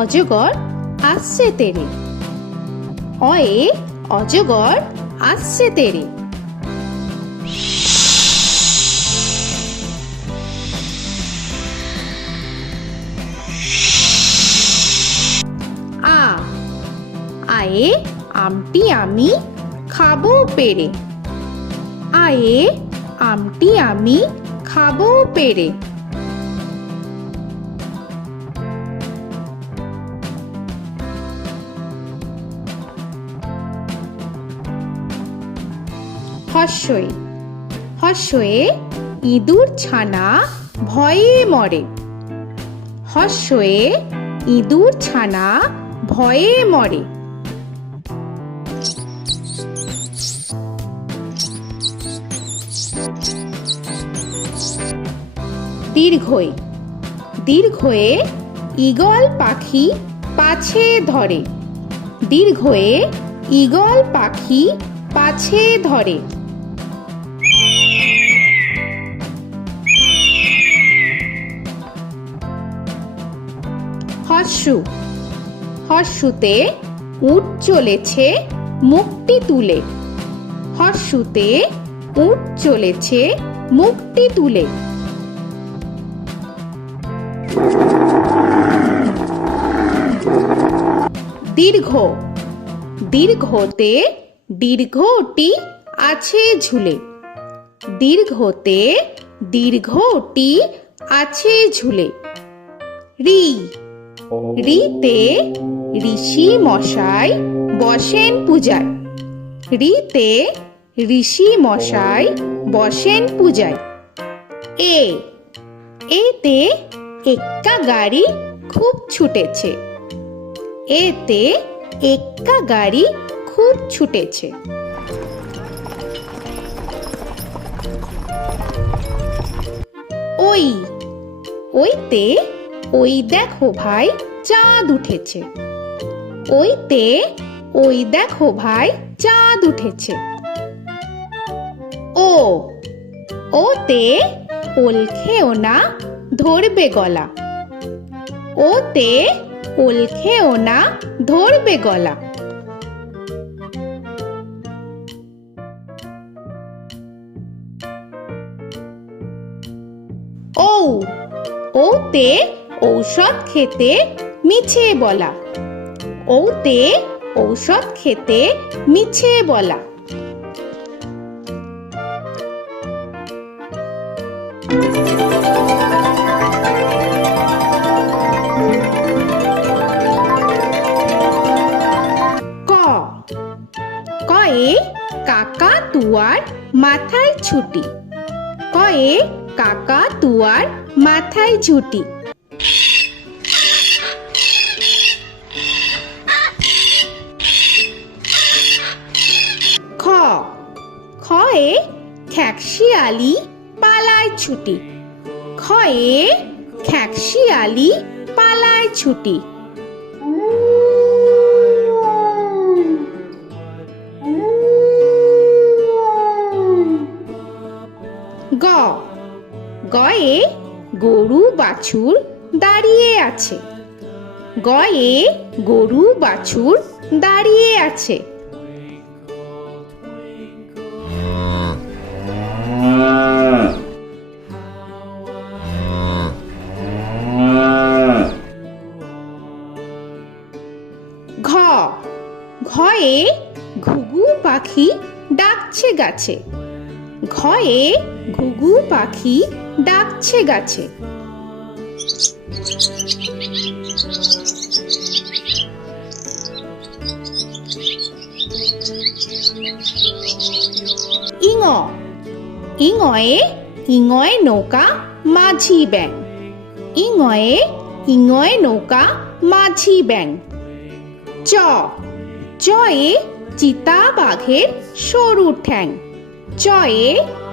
অজগর আসছে তেরে। অয়ে অজগর আসছে তেরে। আ আয়ে আমটি আমি খাবো পেরে। আয়ে আমটি আমি খাবো পেরে। হর্ষই হর্ষয়ে ইঁদুর ছানা ভয়ে মরে। হর্ষয়ে ইঁদুর ছানা ভয়ে মরে। দীর্ঘই দীর্ঘয়ে ঈগল পাখি পাছে ধরে। দীর্ঘয়ে ঈগল পাখি পাছে ধরে। হর্ষু হর্ষুতে উট চলেছে মুখটি তুলে। হর্ষুতে উট চলেছে মুখটি তুলে। দীর্ঘ দীর্ঘতে দীর্ঘটি আছে ঝুলে। দীর্ঘতে দীর্ঘটি আছে ঝুলে। রি রিতে ঋষি মশাই বসেন পূজায়। রিতে ঋষি মশাই বসেন পূজায়। এ এতে এক্কা গাড়ি খুব ছুটেছে। এতে এক্কা গাড়ি খুব ছুটেছে। ওই ওইতে ওই দেখো ভাই চাঁদ উঠেছে। ওইতে ওই দেখো ভাই চাঁদ উঠেছে। ও ওতে ওল খেও না ধরবে গলা। ওতে ওল খেও না ধরবে গলা। ঔ ওতে ঔষধ খেতে মিছে বলা। ওতে ঔষধ খেতে মিছে বলা। ক কয়ে কাকা তুয়ার মাথায় ছুটি। কয়ে কাকা তুয়ার মাথায় ঝুটি। খ খয়ে খ্যাকশিয়ালি পালায় ছুটি। খয়ে খ্যাকশিয়ালি পালায় ছুটি। গ গয়ে গরু বাছুর দাঁড়িয়ে আছে। গয়ে গরু বাছুর দাঁড়িয়ে আছে। ঘ ঘয়ে ঘুঘু পাখি ডাকছে গাছে। ঘয়ে ঘুঘু পাখি ডাকছে গাছে। ইঙ ইঙয়ে ইঙয়ে নৌকা মাঝি ব্যাং। ইঙয়ে ইঙয়ে নৌকা মাঝি ব্যাং। চ চয়ে চিতা বাঘের সরু ঠ্যাং। চয়ে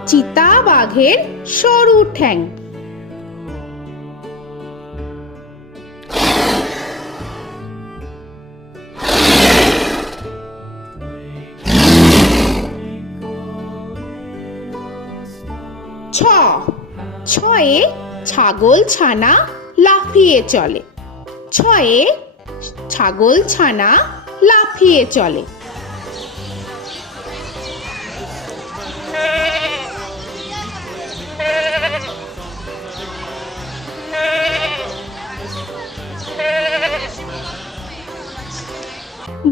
চিতা বাঘের সরু ঠ্যাং। ছ ছয়ে ছাগল ছানা লাফিয়ে চলে। ছয়ে ছাগল ছানা লাফিয়ে চলে।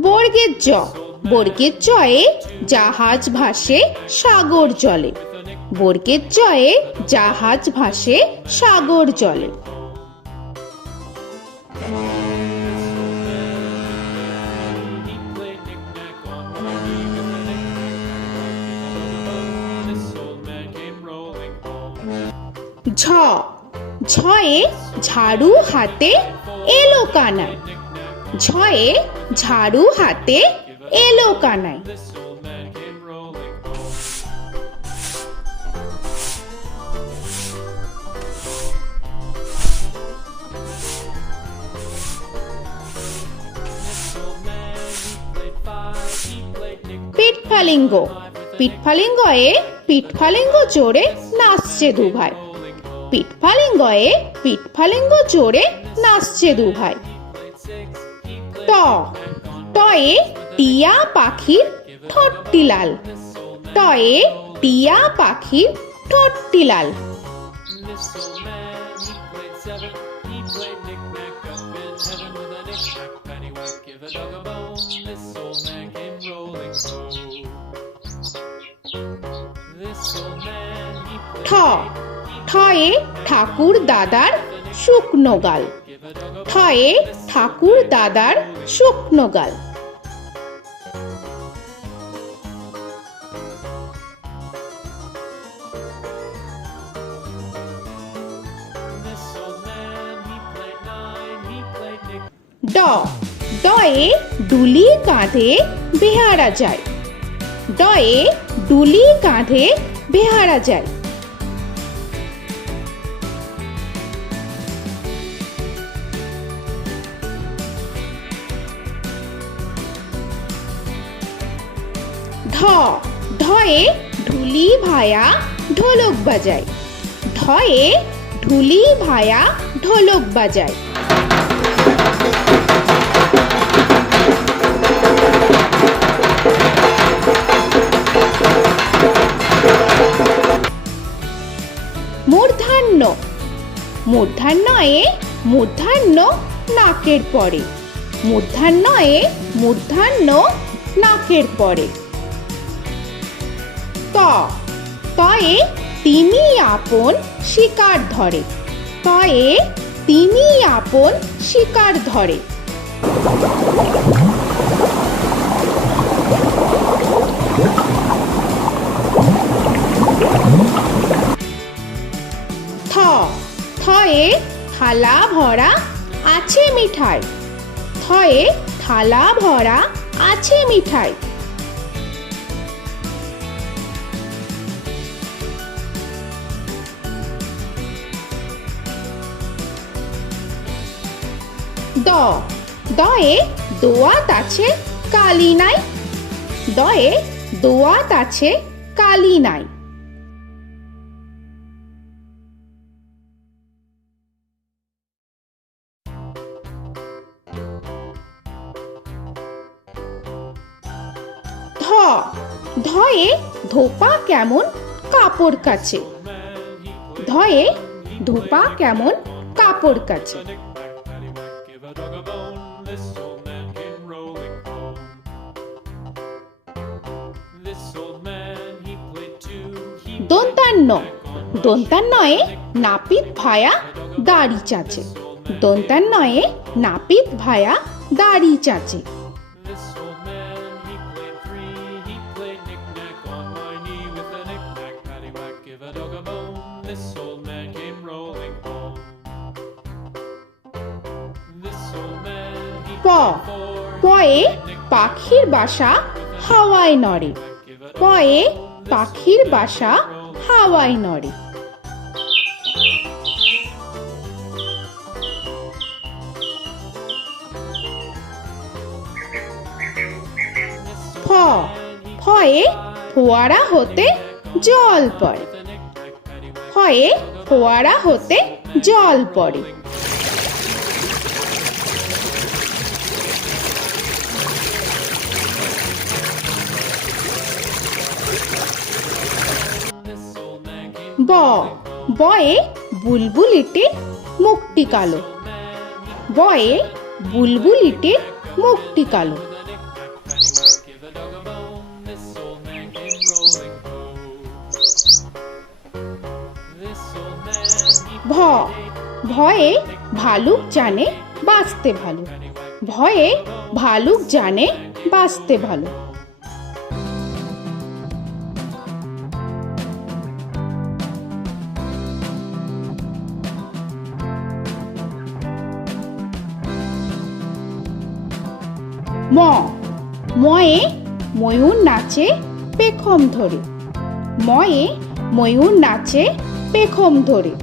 বর্গের জ, বর্গের জয়ে জাহাজ ভাসে সাগর জলে। বর্গের জয়ে জাহাজ ভাসে সাগর জলে। ঝ, ঝয়ে ঝাড়ু হাতে এলো কানাই। ঝয়ে ঝাড়ু হাতে এলো কানাই। পিঠফালিঙ্গ, পিঠফালিঙ্গয়ে পিঠফালিঙ্গ জোরে নাচছে দুভাই। পিঠফালিঙ্গয়ে পিঠফালিঙ্গ জোরে নাচছে দুভাই। ট, টয়ে টিয়া পাখির ঠোঁটটি লাল। টয়ে টিয়া পাখির ঠোঁটটি লাল। ঠ, ঠয়ে ঠাকুর দাদার শুকনো গাল। ঠয়ে ঠাকুর দাদার শুকনো গাল। ড, ডয়ে ডুলি কাঁধে বেহারা যায়। ডয়ে ডুলি কাঁধে বেহারা যায়। ঢ, ঢয়ে ঢুলি ভায়া ঢোলক বাজায়। ঢয়ে ঢুলি ভায়া ঢোলক বাজায়। মূর্ধন্য, মূর্ধন্যয়ে মূর্ধন্য নাকের পরে। মূর্ধন্যয়ে মূর্ধন্য নাকের পরে। ত, তয়ে তিনি আপন শিকার ধরে। তয়ে তিনি আপন শিকার ধরে। থ, থয়ে থালা ভরা আছে মিঠাই। থয়ে থালা ভরা আছে মিঠাই। দ, দয়ে দোয়াত আছে কালি নাই। দয়ে দোয়াত আছে কালি নাই। ধ, ধয়ে ধোপা কেমন কাপড় কাচে। ধয়ে ধোপা কেমন কাপড় কাচে। দন্তান্ন, দন্তান্নয়ে নাপিত ভায়া দাড়ি চাচে। দন্তান্নয়ে নাপিত ভায়া দাড়ি চাচে। প, পয়ে পাখির বাসা হাওয়ায় নড়ে। পয়ে পাখির বাসা হাওয়ায় নড়ে। ফ, ফয়ে ফোয়ারা হতে জল পড়ে। ফয়ে ফোয়ারা হতে জল পড়ে। ব বয়ে বুলবুলিটির মুখটি কালো। বয়ে বুলবুলিটির মুখটি কালো। ভ ভয়ে ভালুক জানে বাঁচতে ভালো। ভয়ে ভালুক জানে বাঁচতে ভালো। ম ময়ে ময়ূর নাচে পেখম ধরে। ময়ে ময়ূর নাচে পেখম ধরে।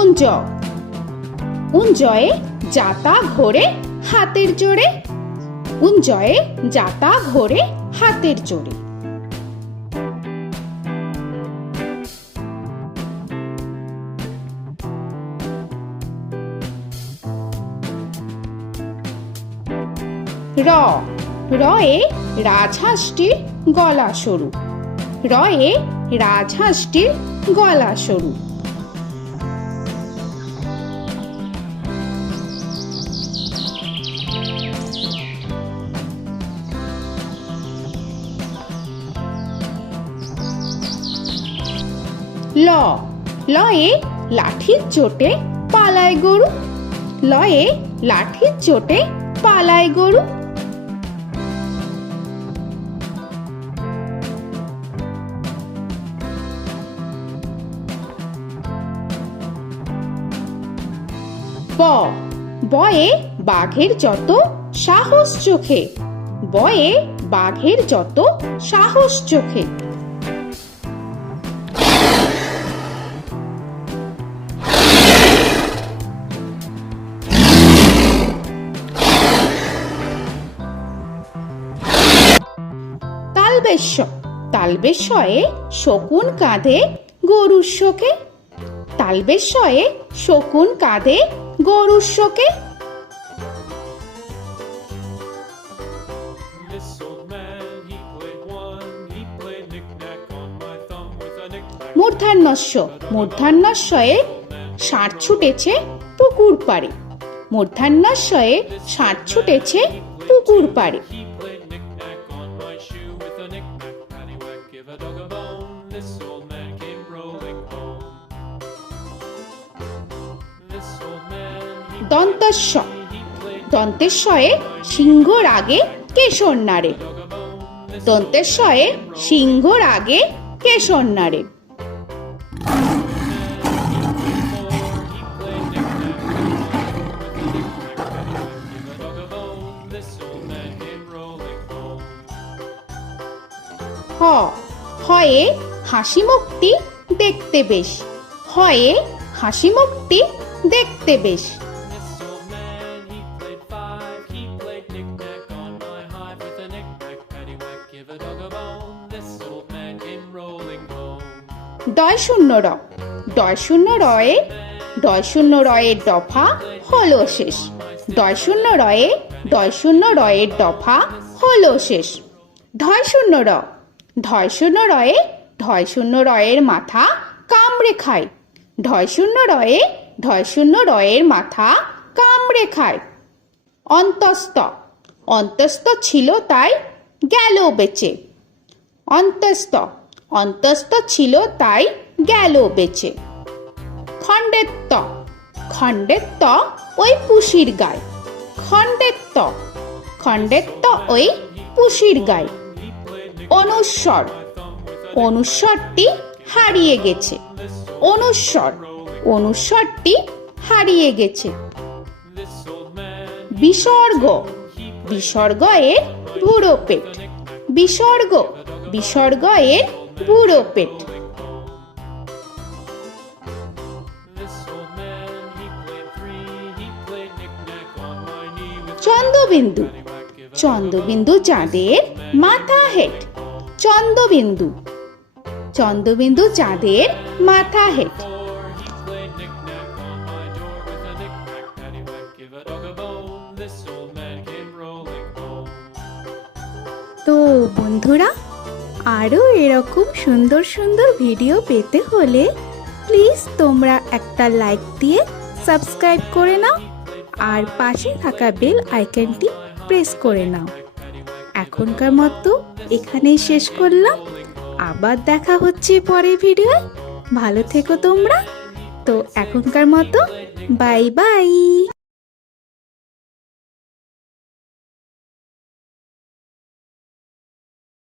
উঞ্জ উঞ্জয়ে যাতা ঘোরে হাতের জোরে। উঞ্জয়ে যাতা ঘোরে হাতের জোরে। র রয়ে রাজহাঁসটির গলা সরু। রয়ে রাজহাঁসটির গলা সরু। ল লয়ে লাঠির চোটে পালায় গরু। লয়ে লাঠির চোটে পালায় গরু। ব বয়ে বাঘের যত সাহস চোখে। বয়ে বাঘের যত সাহস চোখে। তালবেশ্য তালবেশ্যয়ে শকুন কাঁধে গরুর শোকে। তালবেশ্যয়ে শকুন কাঁধে গরুর শোকে। মূর্ধন্যস্য মূর্ধন্যস্বয়ে ষাঁড় ছুটেছে পুকুর পাড়ে। মূর্ধন্যস্বয়ে ষাঁড় ছুটেছে পুকুর পাড়ে। দন্তস্ব দন্তেশ্বয়ে সিংহর আগে কেশর নাড়ে। দন্তেশ্বয়ে সিংহর আগে কেশর নাড়ে। হ হয়ে হাসি মুখটি দেখতে বেশ। হয়ে হাসি মুখটি দেখতে বেশ। ডয় শূন্য র ডয় শূন্য রয়ে ডয় শূন্য রয়ের দফা হলো শেষ। ডয় শূন্য রয়ে ডয় শূন্য রয়ের দফা হলো শেষ। ঢয় শূন্য র ঢয় শূন্য রয়ে ঢয় শূন্য রয়ের মাথা কামড়ে খায়। ঢয় শূন্য রয়ে ঢয় শূন্য রয়ের মাথা কামড়ে খায়। অন্তস্থ অন্তস্থ ছিল তাই গেল বেঁচে। অন্তস্থ অন্তস্থ ছিল তাই গেল বেঁচে। খণ্ডেত্ব খণ্ডেত্ব ওই পুষির গায়। খণ্ডেত্ব খণ্ডেত্ব ওই পুষির গায়। অনুস্বর অনুস্বরটি হারিয়ে গেছে। অনুস্বর অনুস্বরটি হারিয়ে গেছে। বিসর্গ বিসর্গ এর বুড়ো পেট। বিসর্গ বিসর্গ এর বুড়ো পেট। চন্দ্রবিন্দু চন্দ্রবিন্দু চাঁদের মাথা হেট। চন্দ্রবিন্দু চন্দ্রবিন্দু চাঁদের মাথা হেড। তো বন্ধুরা, আরও এরকম সুন্দর সুন্দর ভিডিও পেতে হলে প্লিজ তোমরা একটা লাইক দিয়ে সাবস্ক্রাইব করে নাও আর পাশে থাকা বেল আইকনটি প্রেস করে নাও। এখনকার মতো এখানেই শেষ করলাম, আবার দেখা হচ্ছে পরের ভিডিও। ভালো থেকো তোমরা। তো এখনকার মতো বাই বাই।